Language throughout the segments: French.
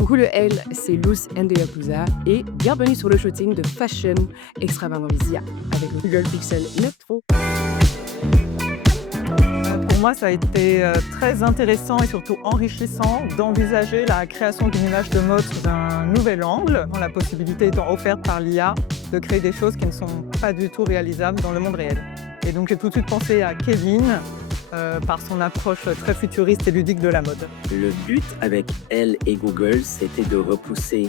Coucou le L, c'est Luce and the Yakuza et bienvenue sur le shooting de Fashion Extravaganza avec le Google Pixel 9 Pro. Pour moi, ça a été très intéressant et surtout enrichissant d'envisager la création d'une image de mode sous un nouvel angle, la possibilité étant offerte par l'IA de créer des choses qui ne sont pas du tout réalisables dans le monde réel. Et donc j'ai tout de suite pensé à Kevin par son approche très futuriste et ludique de la mode. Le but avec elle et Google, c'était de repousser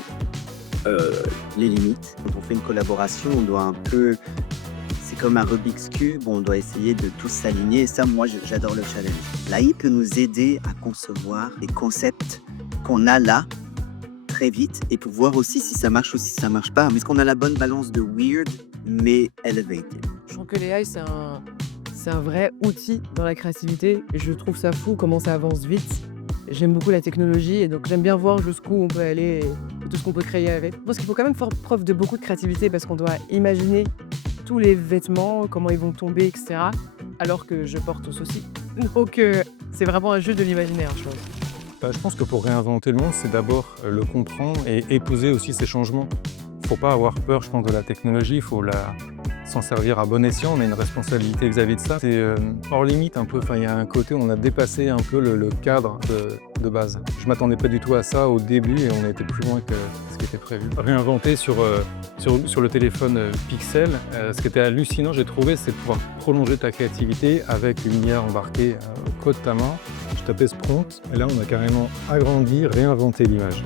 les limites. Quand on fait une collaboration, on doit un peu... C'est comme un Rubik's Cube, on doit essayer de tous s'aligner. Et ça, moi, j'adore le challenge. L'AI peut nous aider à concevoir les concepts qu'on a là, très vite, et pour voir aussi si ça marche ou si ça marche pas. Mais est-ce qu'on a la bonne balance de weird, mais elevated? Je trouve que l'AI, c'est un vrai outil dans la créativité. Et je trouve ça fou comment ça avance vite. J'aime beaucoup la technologie et donc j'aime bien voir jusqu'où on peut aller et tout ce qu'on peut créer avec. Je pense qu'il faut quand même faire preuve de beaucoup de créativité parce qu'on doit imaginer tous les vêtements, comment ils vont tomber, etc. Alors que je porte aussi. Donc c'est vraiment un jeu de l'imaginaire, je pense. Je pense que pour réinventer le monde, c'est d'abord le comprendre et épouser aussi ces changements. Il ne faut pas avoir peur, je pense, de la technologie, il faut s'en servir à bon escient. On a une responsabilité vis-à-vis de ça. C'est hors limite un peu, il y a un côté où on a dépassé un peu le cadre de base. Je ne m'attendais pas du tout à ça au début et on a été plus loin que ce qui était prévu. Réinventer sur le téléphone Pixel, ce qui était hallucinant, j'ai trouvé, c'est de pouvoir prolonger ta créativité avec une IA embarquée au creux de ta main. Je tapais ce prompt et là on a carrément agrandi, réinventé l'image.